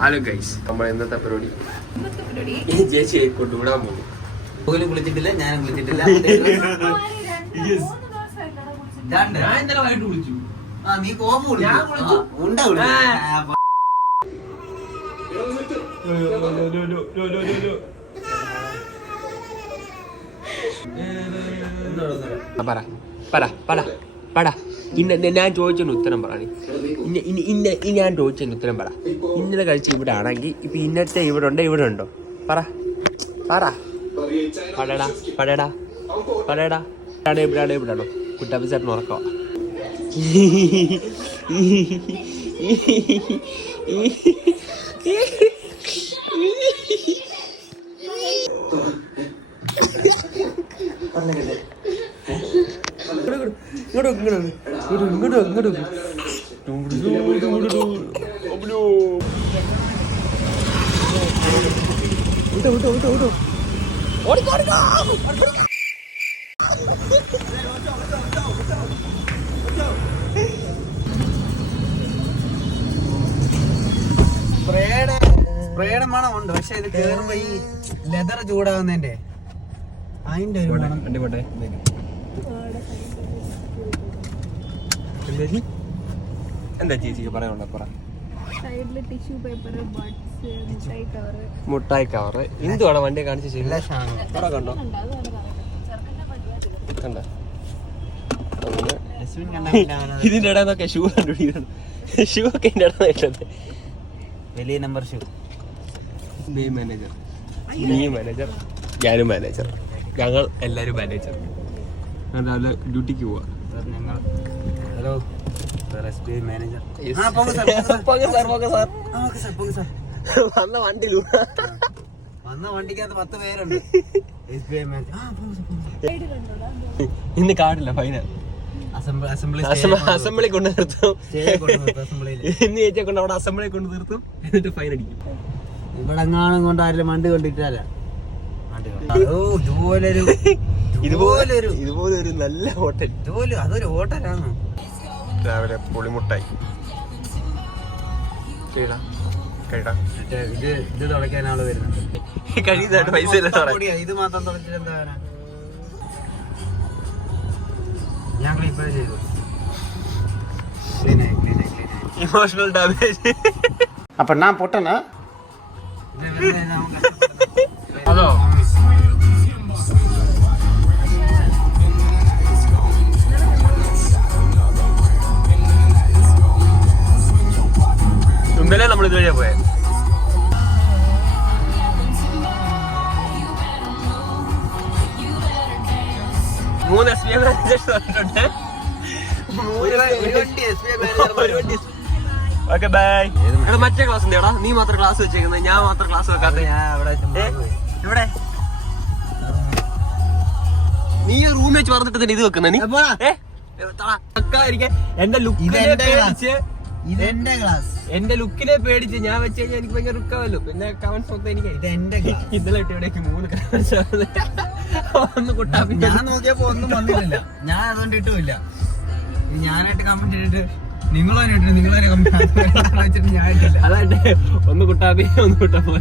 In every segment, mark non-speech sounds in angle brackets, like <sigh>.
Hello guys നമ്മൾ ഇന്നത്തെ പരിപാടി. ചേച്ചി കൊണ്ടുവിടാൻ പോകും കുളിച്ചിട്ടില്ല ഞാനും കുളിച്ചിട്ടില്ല. <laughs> ഞാൻ ഇന്നലെ വൈകിട്ട് വിളിച്ചു ആ നീ ഉണ്ട പറ പറ പറ പറ. ഇന്ന ഞാൻ ചോദിച്ചതിന് ഉത്തരം പറ. ഇന്ന ഇന്ന ഇനി ഞാൻ ചോദിച്ചതിന് ഉത്തരം പറ. ഇന്നലെ കഴിച്ച് ഇവിടെ ആണെങ്കിൽ ഇപ്പൊ ഇന്നത്തെ ഇവിടെ ഉണ്ടോ? ഇവിടെ ഉണ്ടോ? പറ. പറ. പടടാ പടടാ. പടടാ. ഇവിടെ ഇവിടെ ഇവിടെ ഉണ്ടോ കുട്ടാപ്പി ചേട്ടൻ ഉറക്കോ ഇങ്ങോട്ട് ഇങ്ങോട്ട് ഇങ്ങോട്ട് ഇങ്ങോട്ട് വിട്ടോ സ്പ്രേയുടെ മണം ഉണ്ട് പക്ഷെ ഇത് കേറുമ്പോ ഈ ലെതർ ചൂടാവുന്നതിന്റെ അതിന്റെ ഒരു മണം. എന്താ ചേച്ചി ചേച്ചിക്ക് പറയാനുള്ളത് പറ. മുട്ടായി കവർ കവറ്. എന്തുവാണ് വണ്ടി കാണിച്ചു അവിടെ കണ്ടോ? ഇതിന്റെ ഇടയിൽ നിന്നൊക്കെ ഷൂ കണ്ടുപിടിക്കുന്നു ഷൂ ഒക്കെ ഇതിന്റെ ഇടയിൽ ഇട്ടത് വലിയ നമ്പർ ഷൂ നീ മാനേജർ നീ മാനേജർ ഞാനും മാനേജർ ഞങ്ങൾ എല്ലാരും മാനേജർ ഞാൻ രാവിലെ ഡ്യൂട്ടിക്ക് പോവാ. ഞങ്ങൾ. Hello S B I manager. ആ പോക സാർ പോക സാർ, പോക സാർ. ആ ഓക്കെ സാർ പോക സാർ വന്ന വണ്ടിയിലൂ വന്ന വണ്ടിക്കകത്ത് പത്ത് പേരുണ്ട്. എസ് ബി ഐ മാനേജർ ആ പോക സാർ സാർ ഇന്ന് കാടില്ല ഫൈനൽ. അസംബ്ലി കൊണ്ട് നിർത്തും. ഇന്ന് ചേച്ചിയെ കൊണ്ട് അവിടെ അസംബ്ലി കൊണ്ട് നിർത്തും. എന്നിട്ട് ഫൈൻ അടിക്കും. ഇവിടെ എങ്ങാനും കൊണ്ട് ആരെങ്കിലും വണ്ടി കൊണ്ടിട്ടാല? ഇതുപോലൊരു <laughs> ഇതുപോലൊരു ഇതുപോലൊരു നല്ല ഹോട്ടൽ. ഇതുപോലെ അതൊരു ഹോട്ടലാണ്. രാവിലെ പുളിമുട്ടായി. കഴിടാ കഴിടാ മറ്റേ ഇത് ഇത് തുടയ്ക്കാൻ ആൾ വരുന്നുണ്ട്. കഴിയുന്നതായിട്ട് പൈസ ഇല്ല മൊത്തം സാറേ പൊടിയാ. ഇത് മാത്രം തുടച്ചിട്ട് എന്താ വേണം ഞാൻ ഇപ്പോഴും ചെയ്തു. ക്ലീനായി ക്ലീനായി ക്ലീനായി ഇമോഷണൽ ഡാമേജ് അപ്പൊ ഞാൻ പൊട്ടന അതോ ഇന്നലെ നമ്മൾ ഇതുവരെ പോയത് മൂന്ന് എസ് ബി ഐ മാനേജേഴ്സ് വന്നിട്ടുണ്ട്. ഓക്കെ ബൈ <laughs> എടാ മറ്റേ ക്ലാസ് എന്തെടാ നീ മാത്രം ക്ലാസ് വെച്ചേക്കുന്നത് ഞാൻ മാത്രം ക്ലാസ് വെക്കാത്ത. ഇവിടെ നീ റൂം വെച്ച് പറഞ്ഞിട്ട് ഇത് വെക്കുന്ന? നീ. എന്റെ ലുക്കിനെ ഇതെന്റെ പേടിച്ച് ഇതെന്റെ ക്ലാസ് എന്റെ ലുക്കിനെ പേടിച്ച് ഞാൻ വെച്ച് കഴിഞ്ഞാൽ എനിക്ക് ഭയങ്കര ലുക്കാവല്ലോ പിന്നെ കമന്റ്സ് മൊത്തം എനിക്ക് ഇതെന്റെ ക്ലാസ് ഇന്നലെ ഇട്ട് ഇവിടേക്ക് മൂന്ന് കമന്റ്സ് ഒന്ന് കുട്ടാപ്പി ഞാൻ നോക്കിയപ്പോ ഒന്നും വന്നിട്ടില്ല. ഞാൻ അതുകൊണ്ട് ഇട്ടുമില്ല. ഇത് ഞാനായിട്ട് കമന്റ് ഇട്ടിട്ട് നിങ്ങളെ ഇട്ടിട്ട് നിങ്ങളെ കമന്റ് വെച്ചിട്ട് ഞാൻ ഇട്ടില്ല. അതായിട്ട് ഒന്ന് കുട്ടാപ്പി ഒന്ന് കുട്ടാപ്പോ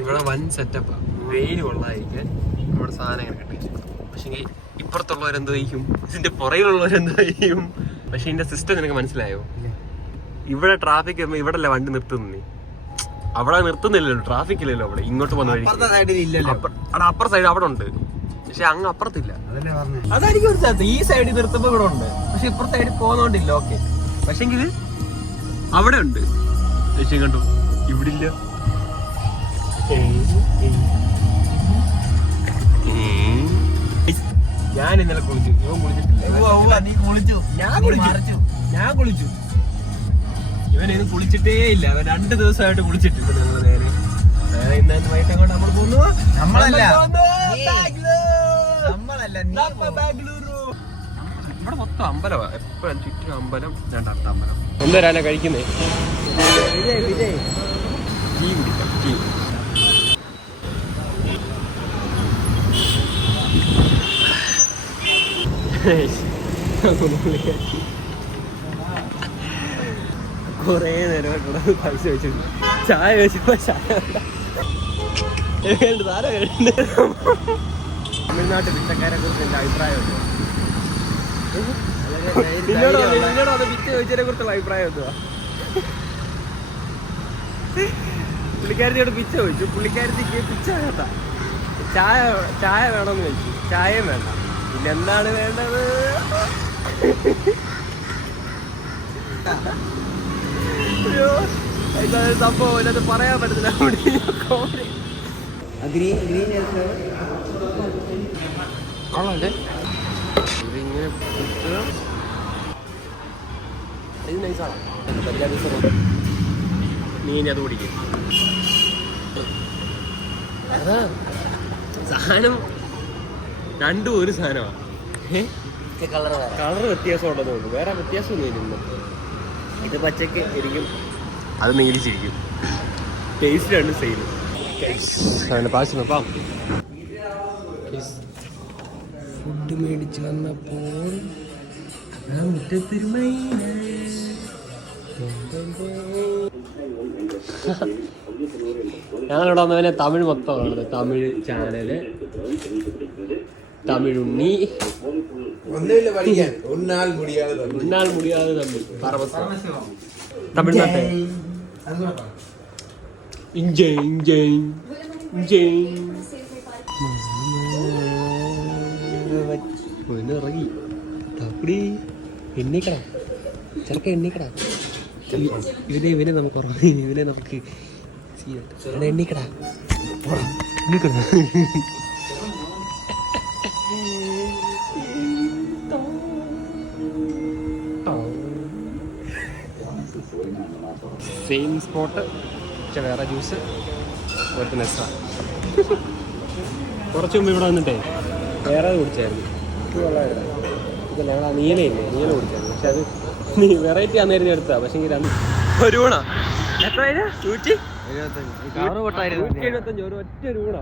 ഇവിടെ വൻ സെറ്റപ്പാ വെയിൽ കൊള്ളാതിരിക്കാൻ നമ്മുടെ സാധനങ്ങൾ കിട്ടി പക്ഷെങ്കിൽ ഇപ്പുറത്തുള്ളവരെന്ത് ചെയ്യും ഇതിന്റെ പുറകിലുള്ളവരെന്ത് ചെയ്യും പക്ഷെ എന്റെ സിസ്റ്റം നിനക്ക് മനസ്സിലായോ? ഇവിടെ ട്രാഫിക് ഇവിടെ അല്ലേ വണ്ടി നിർത്തുന്നു നീ? അവിടെ നിർത്തുന്നില്ലല്ലോ ട്രാഫിക് ഇല്ലല്ലോ അവിടെ ഇങ്ങോട്ട് വന്ന വഴി അപ്പുറ സൈഡ് അവിടെ ഉണ്ട്. പക്ഷെ അങ്ങ് അപ്പുറത്തില്ല. അതായിരിക്കും ഒരു സ്ഥലത്ത് ഈ സൈഡിൽ നിർത്തുമ്പോ ഇവിടെ ഉണ്ട്. പക്ഷെ ഇപ്പുറത്തെ സൈഡിൽ പോകുന്നോണ്ടില്ല ഓക്കെ പക്ഷെങ്കിൽ അവിടെ ഉണ്ട്. പക്ഷെ കണ്ടു ഇവിടെ ഇല്ല. ഞാൻ ഇന്നലെ കുളിച്ചു. ഇവൻ കുളിച്ചിട്ടില്ല. നീ കുളിച്ചു. ഞാൻ കുളിച്ചു. ഞാൻ കുളിച്ചു. ഇവൻ ഇന്ന് കുളിച്ചിട്ടേ ഇല്ല. അവൻ രണ്ട് ദിവസമായിട്ട് കുളിച്ചിട്ടില്ല ഞങ്ങൾ നേരെ. ഇന്നത്തെ വൈകിട്ട് അങ്ങോട്ട് നമ്മൾ പോന്നു. നമ്മളല്ല. ഇവിടെ മൊത്തം അമ്പലമാ എപ്പോഴും ചുറ്റും അമ്പലം രണ്ടാമത്തെ അമ്പലം എന്തരാനാ കഴിക്കുന്നേ? വിജയ് വിജയ്. ടീ കുടിക്കാം ടീ. <laughs> കുറേ നേരമായിട്ടുള്ള പൈസ വെച്ചു ചായ വെച്ചപ്പോ ചായ. തമിഴ്നാട്ടിൽ പിച്ചക്കാരെ കുറിച്ച് എന്റെ അഭിപ്രായം ഉണ്ട് നിന്നോട് വന്ന് നിന്നോട് വന്ന് പിച്ച ചോദിച്ചതിനെ കുറിച്ചുള്ള അഭിപ്രായം എന്തുവാ പുള്ളിക്കാരത്തിയോട് പിച്ച ചോദിച്ചു. പുള്ളിക്കാരത്തിക്ക് പിച്ച വേണ്ട. ചായ ചായ വേണമെന്ന് ചോദിച്ചു. ചായയും വേണ്ട. എന്താണ് വേണ്ടത്? സംഭവം പറയാൻ പറ്റത്തില്ല. ഗ്രീൻ ഗ്രീൻ കൊള്ളാല്ലേ ഇതിങ്ങനെ കുത്തുക. ഇത് നൈസാണ് പഞ്ചാബി സോപ്പ് നീ ഇനി അത് കുടിക്കും. അതാ. സാധനം രണ്ടും ഒരു സാധനമാണ് കളർ വ്യത്യാസം ഉണ്ടെന്ന് തോന്നുന്നു. വേറെ വ്യത്യാസമൊന്നും ഇത് പച്ചക്ക് ഇരിക്കും. അത് നീലിച്ചിരിക്കും. ടേസ്റ്റ് രണ്ട് സെയിം അങ്ങനെ പാസ് നോക്കാം. ഫുഡ് മേടിച്ച് വന്നപ്പോൾ ഞങ്ങളിവിടെ <laughs> വന്നവനെ തമിഴ് മൊത്തം കാണുന്നത്. തമിഴ് ചാനൽ. തമിഴുണ്ണി. உண்ணி പഠിക്കാൻ முடியாத தமிழ் തന്നു ഉണ്ണാൽ മുടിയാതെ തമ്മിൽ. തമിഴ്നാട്ടെ ഇഞ്ചേ ഇഞ്ചേ ഇഞ്ചേ. ഇറങ്ങി തപ്പടി. എണ്ണിക്കടാ ചെറുക്ക എണ്ണിക്കടാ. ഇവനെ ഇവനെ നമുക്ക് ഉറങ്ങി ഇവനെ നമുക്ക് എണ്ണിക്കടാ. എണ്ണിക്കടാ. സെയിം സ്പോട്ട് പക്ഷെ വേറെ ജ്യൂസ് ഒരു നെസ്സ കുറച്ച് മുമ്പ് ഇവിടെ വന്നിട്ടേ. വേറെ കുടിച്ചായിരുന്നു. ഇതല്ല ഞങ്ങൾ നീലയില്ലേ നീല കുടിച്ചായിരുന്നു. പക്ഷെ അത് നീ വെറൈറ്റി ആണെന്ന് എടുത്താ പക്ഷെ രണ്ട്. ഒരു നൂറ്റി? എഴുപത്തഞ്ച്. ഒരു ഒറ്റ ഒരു ഊണ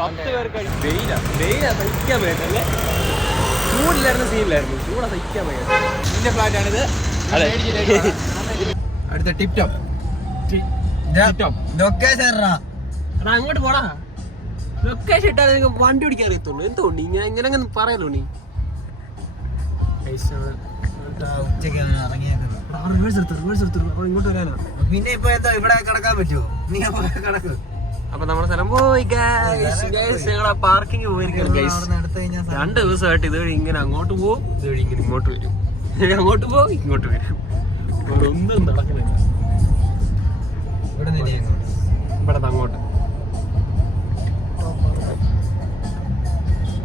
പത്ത് പേർക്ക് വെയില. വെയില സഹിക്കാൻ വേണ്ടല്ലേ ചൂടില്ലായിരുന്നു സീനില്ലായിരുന്നു ചൂടാ സഹിക്കാൻ വയ്യ നിന്റെ ഫ്ലാറ്റ് ആണിത്. അതെ. അടുത്ത ടിപ് ടോപ്പ് അങ്ങോട്ട് പോടാ. ലൊക്കേഷൻ ഇട്ടാൽ നിങ്ങൾക്ക് വണ്ടി പിടിക്കാൻ അറിയത്തുള്ളൂ. എന്തുകൊണ്ട് ഇങ്ങനെ ഇങ്ങനെ അങ്ങനെ പറയാലോ നീ പിന്നെ ഇപ്പൊ എന്താ ഇവിടെ കിടക്കാൻ പറ്റുമോ നീ കിടക്ക്. അപ്പൊ നമ്മുടെ സ്ഥലം പോയി ഞങ്ങളെ പാർക്കിംഗ് പോയിരിക്കണം രണ്ട് ദിവസമായിട്ട് ഇതുവഴി ഇങ്ങനെ അങ്ങോട്ട് പോകും ഇതുവഴി ഇങ്ങനെ ഇങ്ങോട്ട് വരും. അങ്ങോട്ട് പോകും ഇങ്ങോട്ട് വരും. ഇവിടെ ഒന്നും നടക്കുന്നില്ല ഇവിടെ അങ്ങോട്ട്.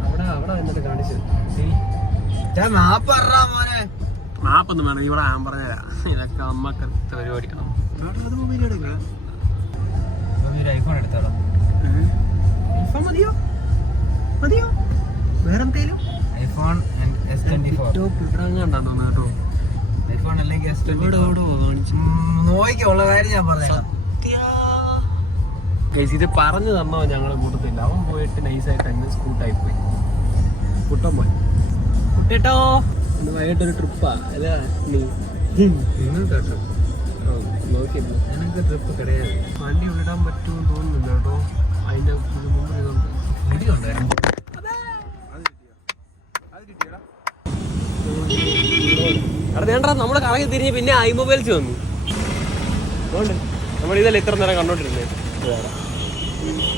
അവിടെ അവിടെ എന്നിട്ട് കാണിച്ചു. മാപ്പൊന്നും വേണം ഇവിടെ ഞാൻ പറഞ്ഞുതരാം ഇതൊക്കെ അമ്മയ്ക്ക് പരിപാടിക്കണം ഐഫോൺ എടുത്തോളാം. ഇപ്പം മതിയോ? മതിയോ? വേറെ ഐഫോൺ എസ് ട്വന്റി ഫോർ ഇവിടെ അങ്ങാണ്ടാ തോന്നുന്നു കേട്ടോ. ഐഫോൺ അല്ലെങ്കിൽ എസ് ട്വന്റി നോക്കിയുള്ള കാര്യം ഞാൻ പറയാം. ഗൈസ് ഇത് പറഞ്ഞു തന്നോ ഞങ്ങളെ കൂട്ടത്തില്ല. അവൻ പോയിട്ട് നൈസായിട്ട് അങ്ങ് സ്കൂട്ടായി പോയി കുട്ടൻ പോയി കുട്ടേട്ടോ? ഇന്ന് വൈകിട്ടൊരു ട്രിപ്പാ അല്ല നീ. നോക്കി എനിക്ക് ട്രിപ്പ് കിടயாது വണ്ടി വിടാൻ പറ്റുമെന്ന് തോന്നുന്നില്ല കേട്ടോ. അതിന്റെ ഇത്. മുമ്പ് ഇതുണ്ട് ഇടിയുണ്ടായിരുന്നു അവിടെ വേണ്ട നമ്മൾ കറങ്ങി തിരിഞ്ഞ് പിന്നെ ഐ മൊബൈൽസ് വന്നു. അതുകൊണ്ട് നമ്മൾ ഇതല്ല ഇത്ര നേരം കണ്ടോണ്ടിരുന്നേ.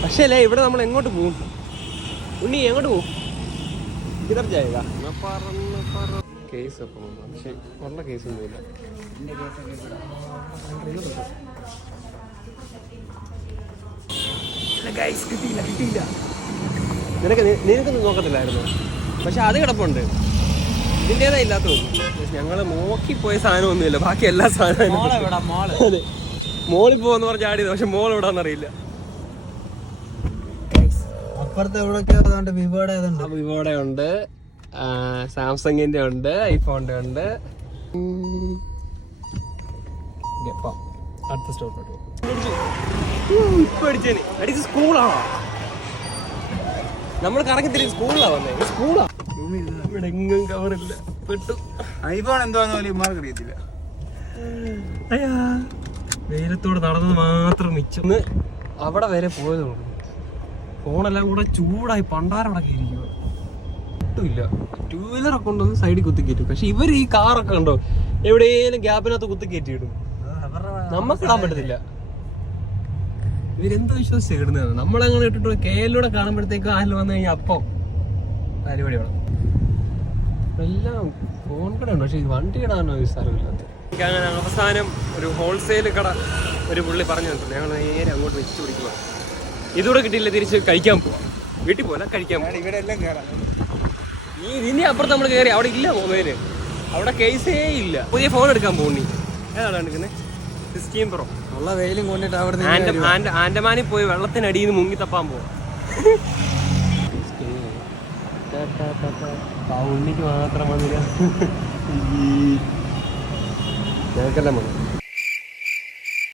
പക്ഷേ അല്ലേ ഇവിടെ നമ്മൾ എങ്ങോട്ട് പോകും ഉണ്ണി എങ്ങോട്ട് പോകും ഇതർ ജായക കേസ് അപ്പം. പക്ഷേ ഉള്ള കേസൊന്നുമില്ല കിട്ടിയില്ല കിട്ടിയില്ല. നിനക്ക് നിനക്കൊന്നും നോക്കത്തില്ലായിരുന്നു? പക്ഷെ അത് കിടപ്പുണ്ട്. ഇതിന്റെതാ ഇല്ലാത്ത ഞങ്ങൾ സാധനം സാധനമൊന്നുമില്ല ബാക്കി എല്ലാ സാധനവും അതെ. മോളിൽ പോവാന്ന് പറഞ്ഞ ആടിയത് പക്ഷെ മോൾ എവിടാന്നറിയില്ല അറിയില്ല. വിവോടെ ഉണ്ട്. സാംസങ്ങിന്റെ ഉണ്ട് ഐഫോണിന്റെ ഉണ്ട്. അടുത്ത സ്റ്റോപ്പിലോട്ട് ഇപ്പൊ അടിച്ചേന്. അടിച്ച് സ്കൂളാണോ? നമ്മൾ കറങ്ങി തിരിച്ച് സ്കൂളിലാ വന്നേ. സ്കൂളാ. ഇവിടെ എങ്ങും കവറില്ല പെട്ടു. ഐഫോൺ എന്തുവാന്ന് പോലും ഇമാർക്ക് അറിയത്തില്ല. അയ്യാ. വെയിലത്തോടെ നടന്നത് മാത്രം മിച്ചം. അവിടെ വരെ പോയതുള്ളൂ ഫോണെല്ലാം കൂടെ ചൂടായി പണ്ടാരവിടെ ഇരിക്കുക ഒട്ടുമില്ല. ടൂ വീലറൊക്കെ കൊണ്ടൊന്ന് സൈഡിൽ കുത്തി കയറ്റും പക്ഷെ ഇവർ ഈ കാറൊക്കെ ഉണ്ടോ എവിടെയെങ്കിലും ഗ്യാപ്പിനകത്ത് കുത്തി കയറ്റിയിടും നമുക്ക് ഇടാൻ പറ്റത്തില്ല. ഇവരെന്ത് വിശ്വസിച്ച് ഇടുന്നതാണ് നമ്മളങ്ങനെ ഇട്ടിട്ട് കെ എല്ലിലൂടെ കാണുമ്പോഴത്തേക്കും ആരിൽ വന്നു കഴിഞ്ഞാൽ അപ്പം. വേണം എല്ലാം കോൺഫിഡന്റ് പക്ഷേ ഈ വണ്ടി ഇടാനോ ഒരു സ്ഥലമില്ലാത്ത. എനിക്ക് അങ്ങനെ അവസാനം ഒരു ഹോൾസെയിൽ കട ഒരു പുള്ളി പറഞ്ഞു തന്നു ഞങ്ങൾ നേരെ അങ്ങോട്ട് വെച്ച് പിടിക്കുക ഇതുകൂടെ കിട്ടിയില്ല തിരിച്ച് കഴിക്കാൻ പോവാം. വീട്ടിൽ പോലെ കഴിക്കാൻ പോവാം. ഇവിടെ എല്ലാം കയറാം ഈ ഇനി അപ്പുറത്ത് നമ്മൾ കയറി അവിടെ ഇല്ല മൊബൈൽ അവിടെ കേസേ ഇല്ല. പുതിയ ഫോൺ എടുക്കാൻ പോകുന്നു ഏതാണ് എടുക്കുന്നത് സിക്സ്റ്റീൻ പ്രോ ഉള്ള വെയിലും കൊണ്ടിട്ട് അവിടെ ആൻഡ ആൻഡ ആൻഡമാനിൽ പോയി വെള്ളത്തിനടിയിൽ നിന്ന് മുങ്ങി തപ്പാൻ പോവാം. ഉണ്ണിക്ക് മാത്രം വന്നില്ല ഞങ്ങൾക്കെല്ലാം വന്നു